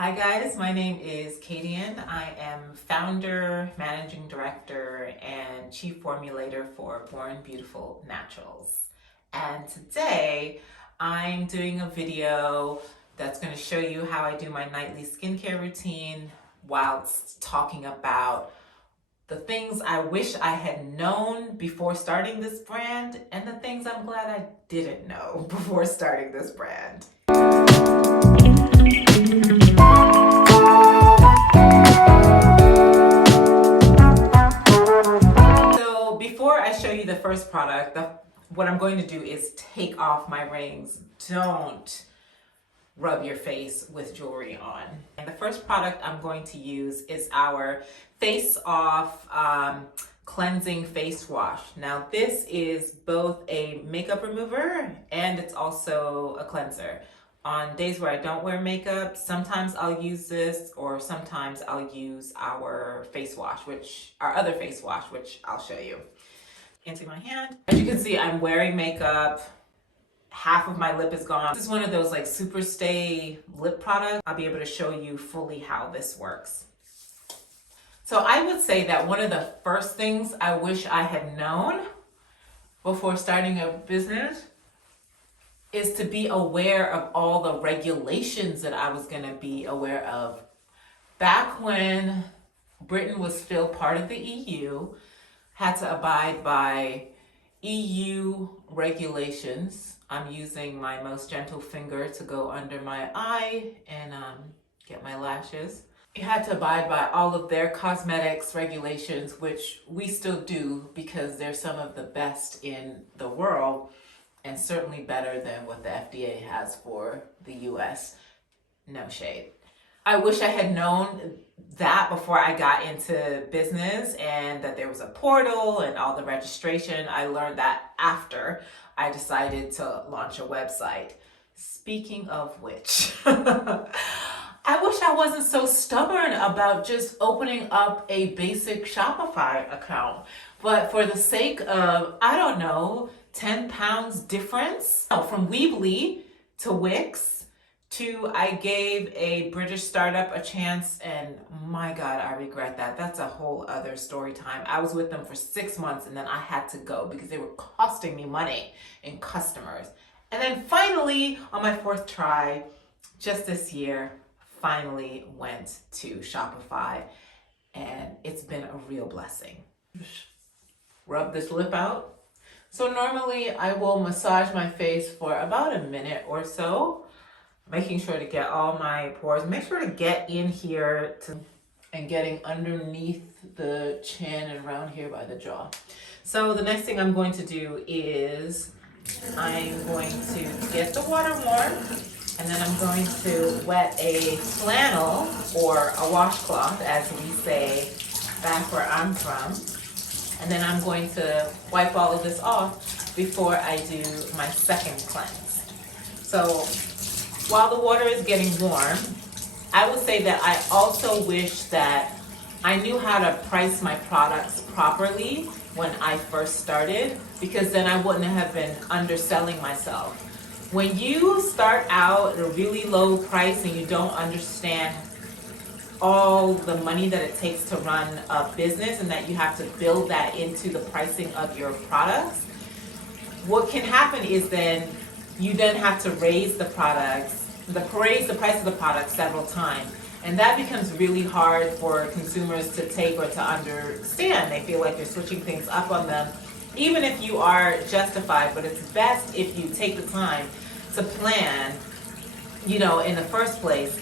Hi guys, my name is Kadian. I am founder, managing director, and chief formulator for Bourn Beautiful Naturals. And today I'm doing a video that's going to show you how I do my nightly skincare routine whilst talking about the things I wish I had known before starting this brand and the things I'm glad I didn't know before starting this brand. So before I show you the first product, what I'm going to do is take off my rings. Don't rub your face with jewelry on. And the first product I'm going to use is our Face Off Cleansing Face Wash. Now this is both a makeup remover and it's also a cleanser. On days where I don't wear makeup, sometimes I'll use this, or sometimes I'll use our face wash, our other face wash, which I'll show you. Into my hand. As you can see, I'm wearing makeup. Half of my lip is gone. This is one of those like super stay lip products. I'll be able to show you fully how this works. So I would say that one of the first things I wish I had known before starting a business is to be aware of all the regulations that I was going to be aware of. Back when Britain was still part of the EU, had to abide by EU regulations. I'm using my most gentle finger to go under my eye and get my lashes. You had to abide by all of their cosmetics regulations, which we still do because they're some of the best in the world and certainly better than what the FDA has for the US. No shade. I wish I had known that before I got into business and that there was a portal and all the registration. I learned that after I decided to launch a website. Speaking of which, I wish I wasn't so stubborn about just opening up a basic Shopify account. But for the sake of, I don't know, 10 pounds difference from Weebly to Wix to I gave a British startup a chance, and my God, I regret that. That's a whole other story time. I was with them for 6 months and then I had to go because they were costing me money in customers. And then finally, on my fourth try, just this year, finally went to Shopify, and it's been a real blessing. Rub this lip out. So normally I will massage my face for about a minute or so, making sure to get all my pores. Make sure to get in here and getting underneath the chin and around here by the jaw. So the next thing I'm going to do is I'm going to get the water warm, and then I'm going to wet a flannel or a washcloth, as we say back where I'm from. And then I'm going to wipe all of this off before I do my second cleanse. So while the water is getting warm, I would say that I also wish that I knew how to price my products properly when I first started, because then I wouldn't have been underselling myself. When you start out at a really low price and you don't understand all the money that it takes to run a business and that you have to build that into the pricing of your products, what can happen is then you then have to raise the price of the product several times. And that becomes really hard for consumers to take or to understand. They feel like you're switching things up on them, even if you are justified. But it's best if you take the time to plan, in the first place,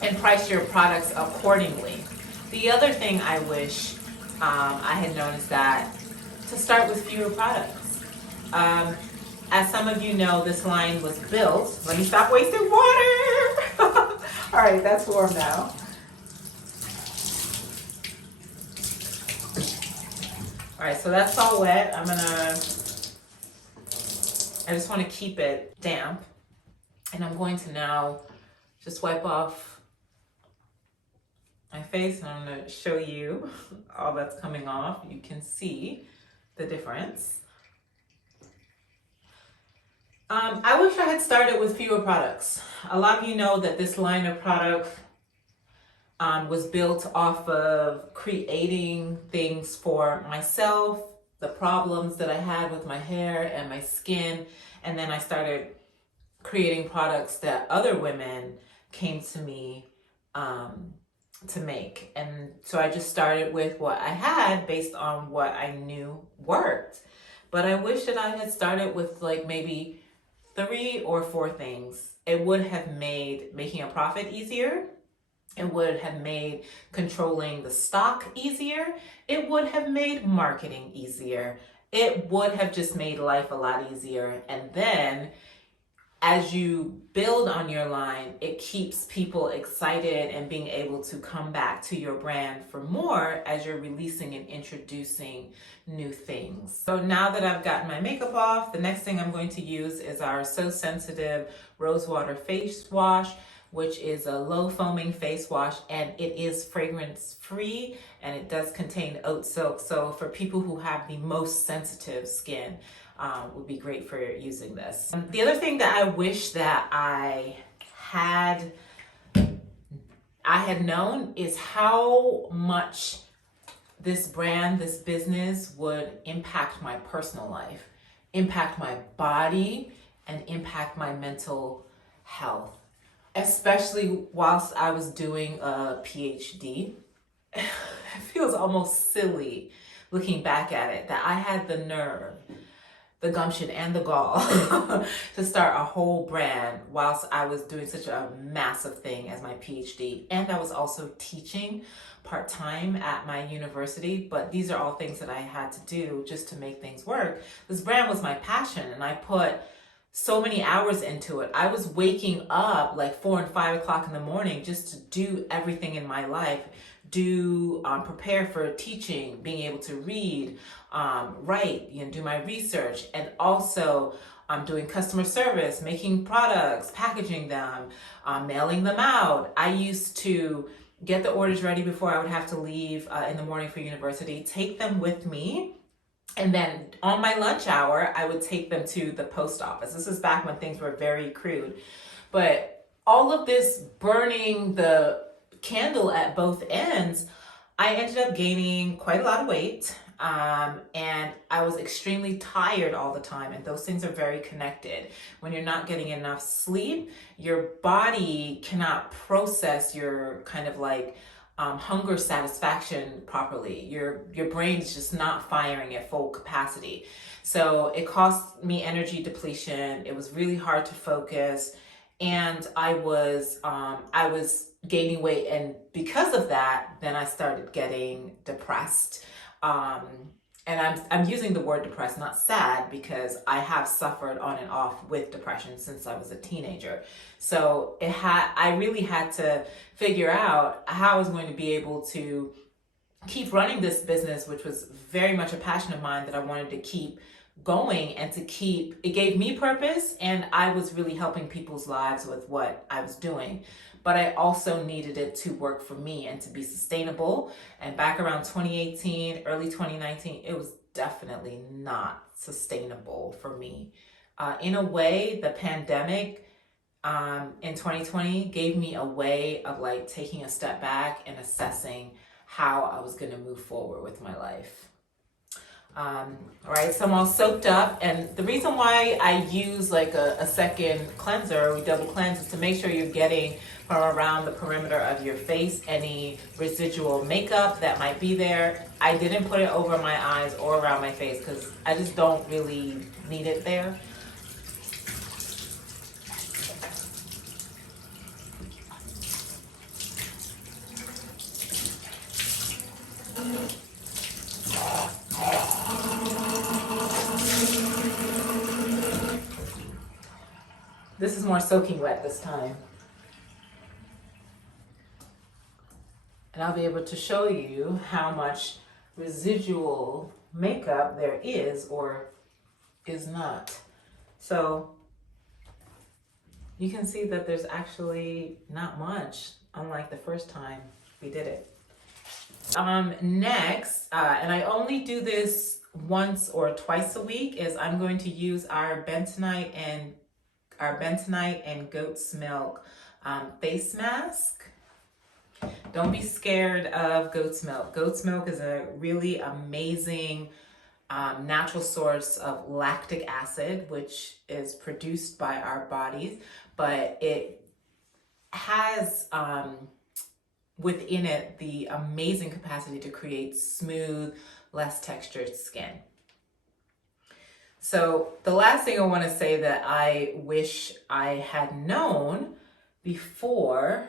and price your products accordingly. The other thing I wish I had known is that to start with fewer products. As some of you know, this line was built. Let me stop wasting water. All right, that's warm now. All right, so that's all wet. I just want to keep it damp. And I'm going to now just wipe off my face, and I'm going to show you all that's coming off. You can see the difference. I wish I had started with fewer products. A lot of you know that this line of products was built off of creating things for myself, the problems that I had with my hair and my skin, and then I started creating products that other women came to me to make. And so I just started with what I had based on what I knew worked. But I wish that I had started with like maybe 3 or 4 things. It would have made making a profit easier. It would have made controlling the stock easier. It would have made marketing easier. It would have just made life a lot easier. And then as you build on your line, it keeps people excited and being able to come back to your brand for more as you're releasing and introducing new things. So now that I've gotten my makeup off, the next thing I'm going to use is our So Sensitive Rosewater Face Wash, which is a low foaming face wash, and it is fragrance free, and it does contain oat silk. So for people who have the most sensitive skin, would be great for using this. The other thing that I wish that I had known is how much this brand, this business would impact my personal life, impact my body, and impact my mental health. Especially whilst I was doing a PhD. It feels almost silly looking back at it that I had the nerve, the gumption, and the gall to start a whole brand whilst I was doing such a massive thing as my PhD. And I was also teaching part-time at my university, but these are all things that I had to do just to make things work. This brand was my passion, and I put so many hours into it. I was waking up like 4 and 5 o'clock in the morning just to do everything in my life, prepare for teaching, being able to read, write, do my research, and also doing customer service, making products, packaging them, mailing them out. I used to get the orders ready before I would have to leave in the morning for university, take them with me, and then on my lunch hour, I would take them to the post office. This is back when things were very crude. But all of this burning the candle at both ends, I ended up gaining quite a lot of weight. And I was extremely tired all the time. And those things are very connected. When you're not getting enough sleep, your body cannot process your kind of like hunger satisfaction properly. Your brain is just not firing at full capacity. So it caused me energy depletion. It was really hard to focus, and I was gaining weight, and because of that, then I started getting depressed. And I'm using the word depressed, not sad, because I have suffered on and off with depression since I was a teenager. So I really had to figure out how I was going to be able to keep running this business, which was very much a passion of mine that I wanted to keep going, and it gave me purpose, and I was really helping people's lives with what I was doing. But I also needed it to work for me and to be sustainable. And back around 2018, early 2019, it was definitely not sustainable for me. In a way, the pandemic in 2020 gave me a way of like taking a step back and assessing how I was going to move forward with my life. All right, so I'm all soaked up, and the reason why I use like a second cleanser, we double cleanse, is to make sure you're getting from around the perimeter of your face any residual makeup that might be there. I didn't put it over my eyes or around my face because I just don't really need it there. This is more soaking wet this time. And I'll be able to show you how much residual makeup there is or is not. So you can see that there's actually not much, unlike the first time we did it. Next, and I only do this once or twice a week, is I'm going to use our bentonite and goat's milk face mask. Don't be scared of goat's milk. Goat's milk is a really amazing natural source of lactic acid, which is produced by our bodies, but it has within it the amazing capacity to create smooth, less textured skin. So the last thing I want to say that I wish I had known before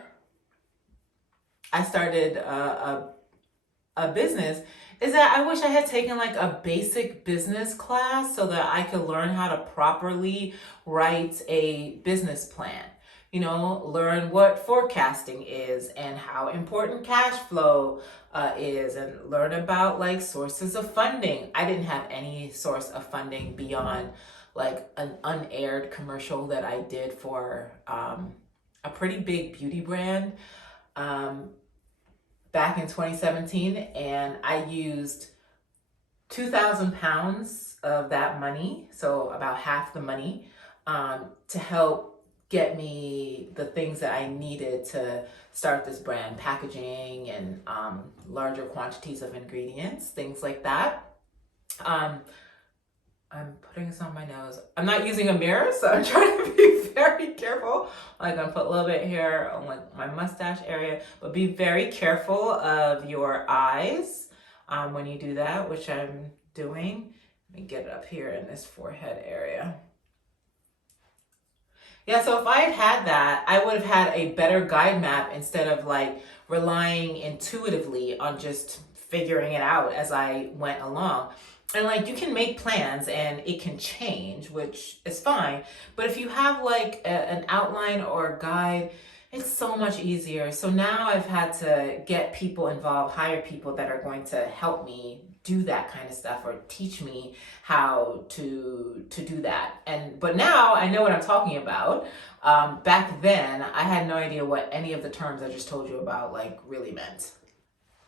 I started a business is that I wish I had taken like a basic business class so that I could learn how to properly write a business plan. You know, learn what forecasting is and how important cash flow is, and learn about like sources of funding. I didn't have any source of funding beyond like an unaired commercial that I did for a pretty big beauty brand back in 2017, and I used 2,000 pounds of that money, so about half the money, to help get me the things that I needed to start this brand, packaging and larger quantities of ingredients, things like that. I'm putting this on my nose. I'm not using a mirror, so I'm trying to be very careful. I'm gonna put a little bit here on like my mustache area, but be very careful of your eyes when you do that, which I'm doing. Let me get it up here in this forehead area. Yeah, so if I had had that, I would have had a better guide map instead of like relying intuitively on just figuring it out as I went along. And like you can make plans and it can change, which is fine. But if you have like an outline or a guide, it's so much easier. So now I've had to get people involved, hire people that are going to help me do that kind of stuff or teach me how to do that. But now I know what I'm talking about. Back then, I had no idea what any of the terms I just told you about like really meant.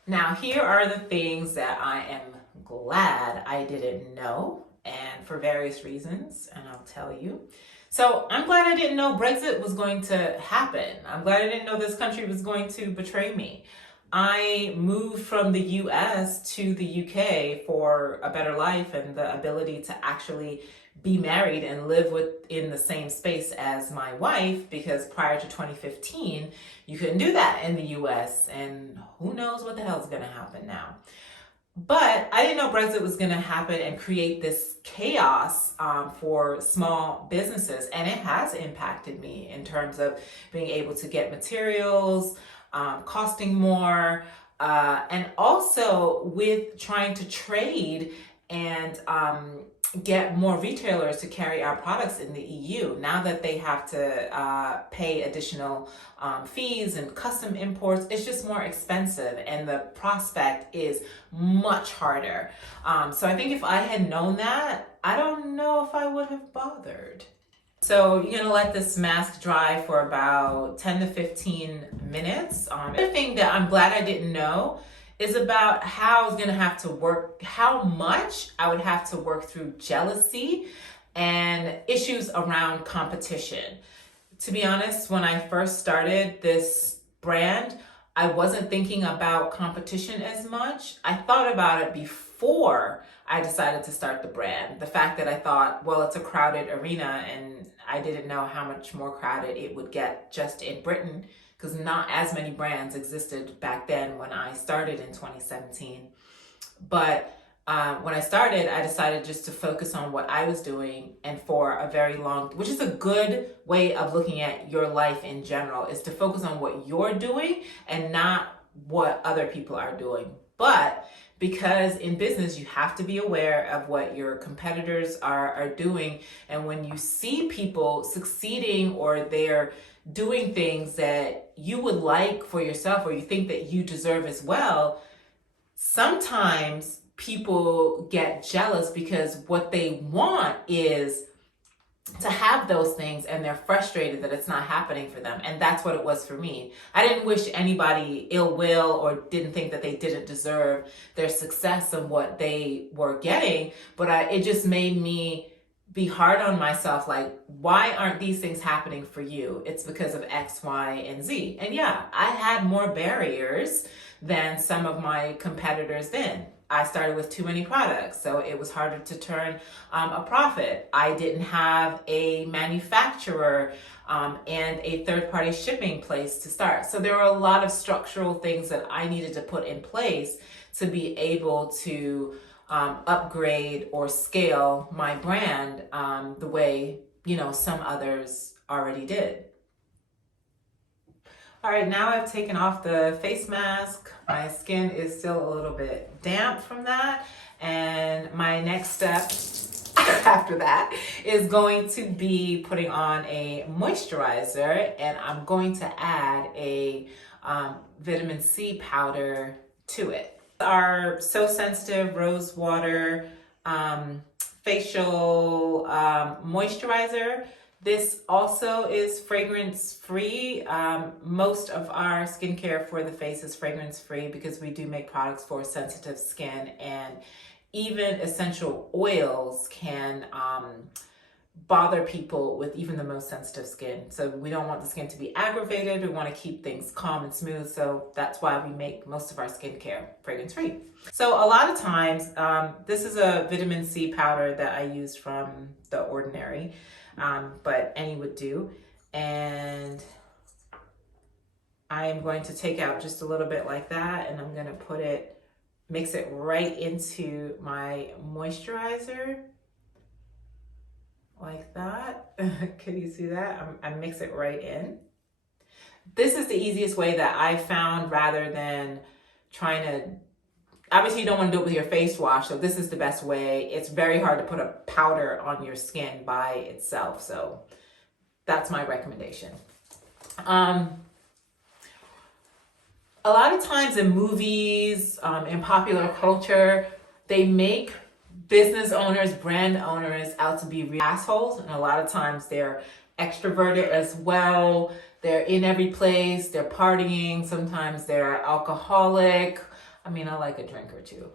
Now, here are the things that I am glad I didn't know, and for various reasons, and I'll tell you. So I'm glad I didn't know Brexit was going to happen. I'm glad I didn't know this country was going to betray me. I moved from the US to the UK for a better life and the ability to actually be married and live within the same space as my wife, because prior to 2015, you couldn't do that in the US, and who knows what the hell is going to happen now. But I didn't know Brexit was going to happen and create this chaos for small businesses, and it has impacted me in terms of being able to get materials, costing more, and also with trying to trade and get more retailers to carry our products in the EU. Now that they have to pay additional fees and custom imports, it's just more expensive, and the prospect is much harder. So I think if I had known that, I don't know if I would have bothered. So you're gonna let this mask dry for about 10 to 15 minutes. Another thing that I'm glad I didn't know is about how I was gonna have to work, how much I would have to work through jealousy and issues around competition. To be honest, when I first started this brand, I wasn't thinking about competition as much. I thought about it before I decided to start the brand. The fact that I thought, well, it's a crowded arena, and I didn't know how much more crowded it would get just in Britain, because not as many brands existed back then when I started in 2017. But when I started, I decided just to focus on what I was doing, and for a very long, which is a good way of looking at your life in general, is to focus on what you're doing and not what other people are doing. But because in business, you have to be aware of what your competitors are doing. And when you see people succeeding or they're doing things that you would like for yourself or you think that you deserve as well, sometimes people get jealous because what they want is to have those things, and they're frustrated that it's not happening for them. And that's what it was for me. I didn't wish anybody ill will or didn't think that they didn't deserve their success and what they were getting, but it just made me be hard on myself, like, why aren't these things happening for you? It's because of X, Y, and Z. And yeah, I had more barriers than some of my competitors then. I started with too many products, so it was harder to turn a profit. I didn't have a manufacturer and a third-party shipping place to start. So there were a lot of structural things that I needed to put in place to be able to upgrade or scale my brand the way, you know, some others already did. All right, now I've taken off the face mask. My skin is still a little bit damp from that. And my next step after that is going to be putting on a moisturizer, and I'm going to add a vitamin C powder to it. Our So Sensitive Rose Water facial moisturizer. This also is fragrance free. Most of our skincare for the face is fragrance free because we do make products for sensitive skin, and even essential oils can bother people with even the most sensitive skin. So we don't want the skin to be aggravated. We want to keep things calm and smooth. So that's why we make most of our skincare fragrance free. So a lot of times, this is a vitamin C powder that I used from The Ordinary, but any would do. And I am going to take out just a little bit like that, and I'm going to put it, mix it right into my moisturizer. Like that. Can you see that? I mix it right in. This is the easiest way that I found, rather than trying to, obviously you don't want to do it with your face wash, so this is the best way. It's very hard to put a powder on your skin by itself, so that's my recommendation. A lot of times in movies, in popular culture, they make business owners, brand owners out to be real assholes, and a lot of times they're extroverted as well. They're in every place, they're partying, sometimes they're alcoholic. I mean, I like a drink or two.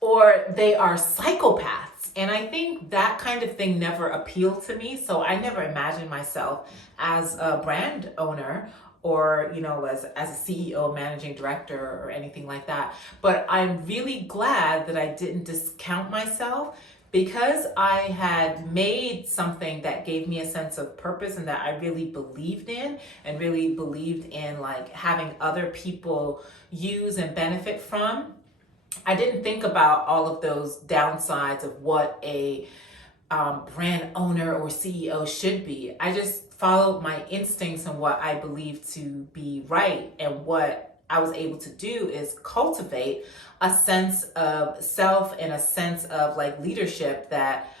Or they are psychopaths. And I think that kind of thing never appealed to me, so I never imagined myself as a brand owner or, you know, as a CEO, managing director, or anything like that. But I'm really glad that I didn't discount myself, because I had made something that gave me a sense of purpose and that I really believed in, and really believed in like having other people use and benefit from. I didn't think about all of those downsides of what a brand owner or CEO should be. I just followed my instincts and what I believed to be right, and what I was able to do is cultivate a sense of self and a sense of like leadership that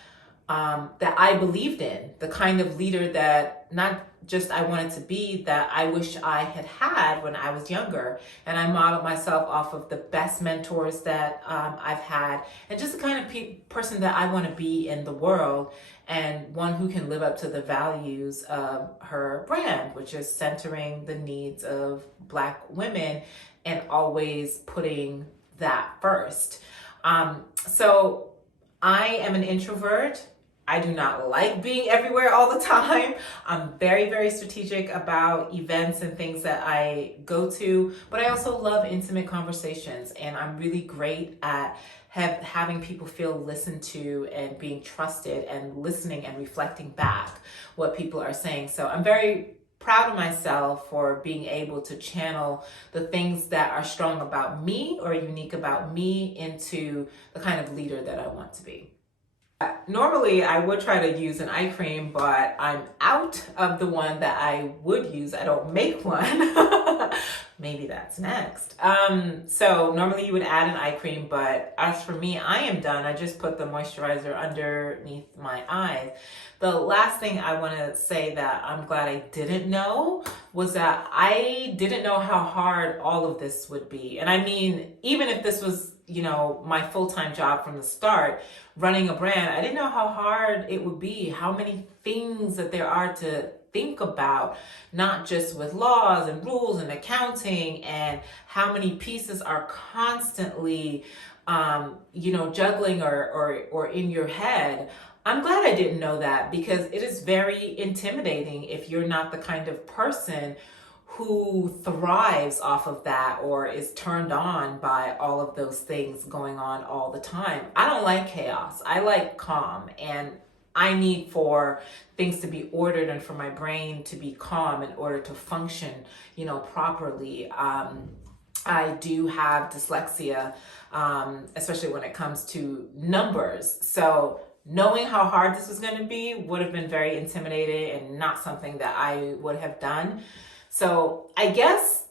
I believed in, the kind of leader that not just I wanted to be, that I wish I had had when I was younger. And I modeled myself off of the best mentors that I've had, and just the kind of person that I want to be in the world, and one who can live up to the values of her brand, which is centering the needs of Black women and always putting that first. So I am an introvert. I do not like being everywhere all the time. I'm very, very strategic about events and things that I go to, but I also love intimate conversations, and I'm really great at having people feel listened to and being trusted and listening and reflecting back what people are saying. So I'm very proud of myself for being able to channel the things that are strong about me or unique about me into the kind of leader that I want to be. Normally I would try to use an eye cream, but I'm out of the one that I would use. I don't make one. Maybe that's next. So normally you would add an eye cream, but as for me, I am done. I just put the moisturizer underneath my eyes. The last thing I want to say that I'm glad I didn't know was that I didn't know how hard all of this would be. And I mean, even if this was, you know, my full-time job from the start, running a brand, I didn't know how hard it would be, how many things that there are to think about, not just with laws and rules and accounting, and how many pieces are constantly, you know, juggling or in your head. I'm glad I didn't know that, because it is very intimidating if you're not the kind of person who thrives off of that or is turned on by all of those things going on all the time. I don't like chaos. I like calm, and I need for things to be ordered and for my brain to be calm in order to function, properly. I do have dyslexia, especially when it comes to numbers. So knowing how hard this was going to be would have been very intimidating and not something that I would have done. So I guess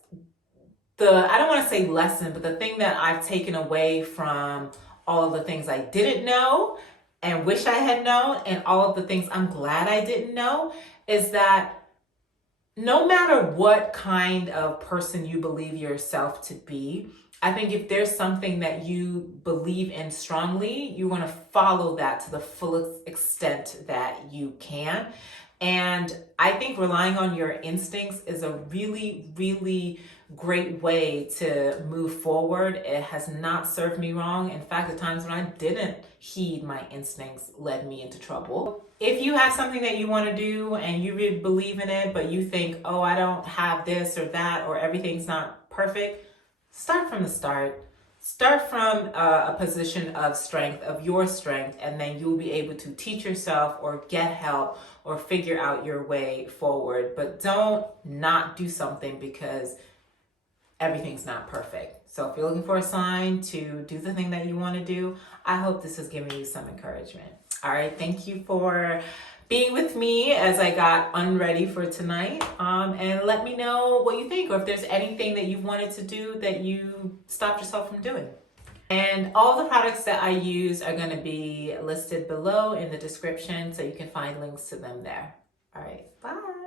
I don't want to say lesson, but the thing that I've taken away from all of the things I didn't know and wish I had known, and all of the things I'm glad I didn't know, is that no matter what kind of person you believe yourself to be, I think if there's something that you believe in strongly, you want to follow that to the fullest extent that you can. And I think relying on your instincts is a really, really great way to move forward. It has not served me wrong. In fact, the times when I didn't heed my instincts led me into trouble. If you have something that you want to do and you really believe in it, but you think, oh, I don't have this or that, or everything's not perfect, start from the start. Start from a position of strength, of your strength, and then you'll be able to teach yourself or get help or figure out your way forward. But don't not do something because everything's not perfect. So if you're looking for a sign to do the thing that you want to do, I hope this has given you some encouragement. All right, thank you for being with me as I got unready for tonight. And let me know what you think, or if there's anything that you've wanted to do that you stopped yourself from doing. And all the products that I use are going to be listed below in the description, so you can find links to them there. All right, bye.